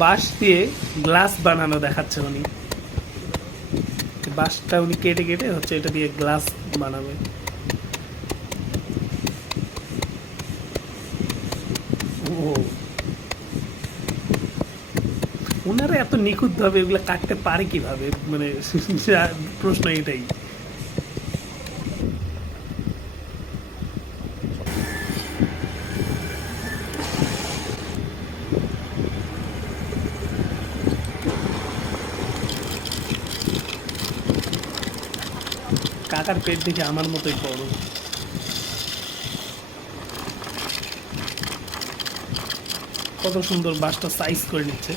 বাঁশ দিয়ে গ্লাস বানানো দেখাচ্ছে উনি। বাঁশটা উনি কেটে কেটে হচ্ছে এটা দিয়ে গ্লাস বানাবে। ও, ওনারা এত নিখুঁত ভাবে এগুলো কাটতে পারে কিভাবে, মানে প্রশ্ন এটাই। কাকার পেট দেখে আমার মতোই বড়। কত সুন্দর বাঁশটা সাইজ করে নিচ্ছে।